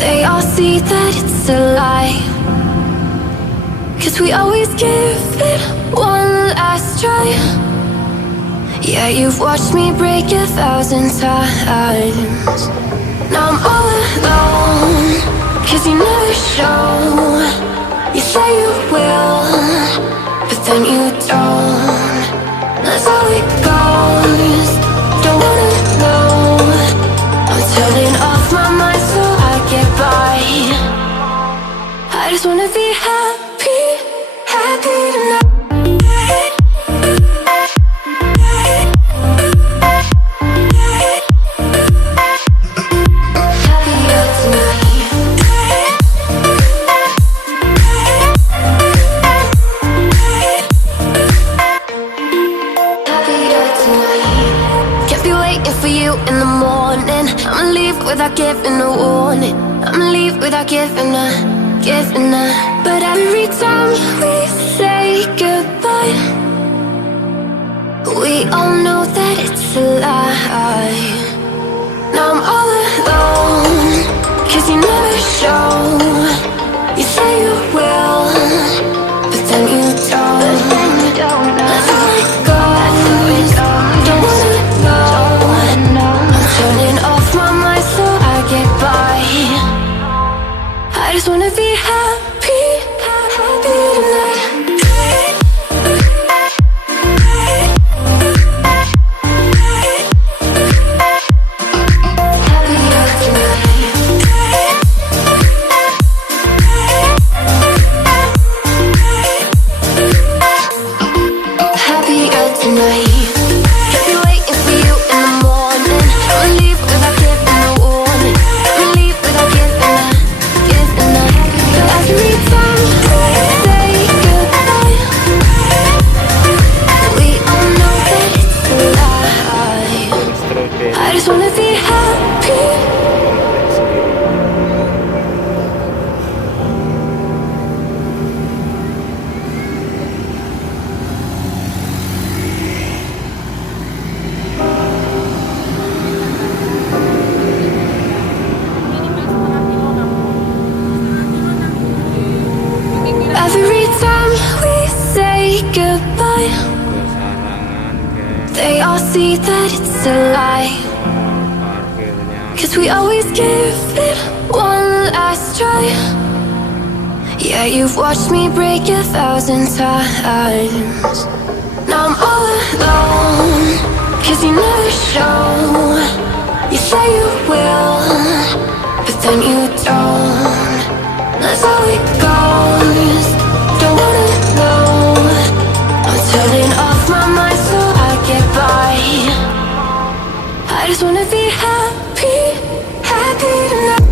They all see that it's a lie, 'cause we always give it one last try. Yeah, you've watched me break 1,000 times. Now I'm all alone, 'cause you never show. You say you will, but then you don't. That's how it goes. Don't wanna know. I'm turning off my mind so I get by. I just wanna be happy, happy tonight. Without giving a warning, I'ma leave without giving a. But every time we say goodbye, we all know that it's a lie. Now I'm all alone, 'cause you never show. You say you will, but then you don't. That's how it goes. Don't wanna know. I'm turning off my mind so I get by. I just wanna be happy, happy tonight. They all see that it's a lie, 'cause we always give it one last try. Yeah, you've watched me break 1,000 times. Now I'm all alone, 'cause you never show. You say you will, but then you don't. That's how it goes. Don't wanna know. I'm turning off my mind so I get by. I just wanna be happy, happy tonight.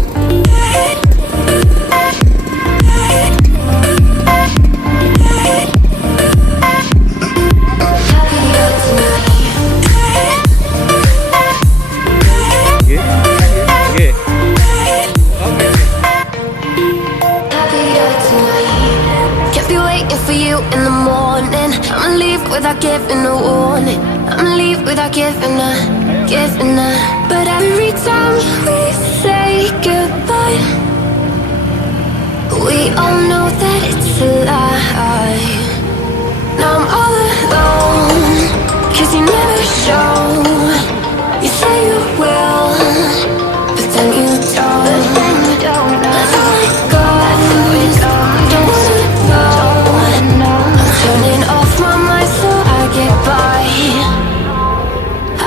Without giving a warning, I'ma leave without giving a. But every time we say goodbye, we all know that it's a lie. Now I'm all alone, 'cause you never show. You say you will, but then you don't. That's how it goes. Don't wanna know. I'm turning off my mind so I get by.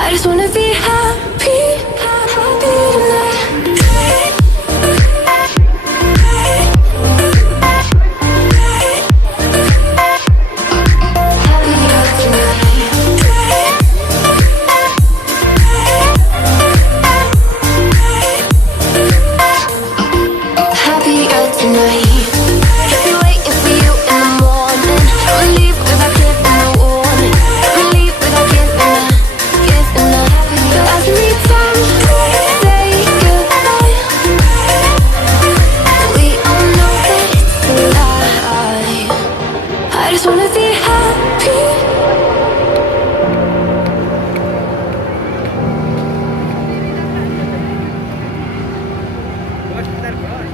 I just wanna be happy, happy tonight. Happy tonight. sebentar bos.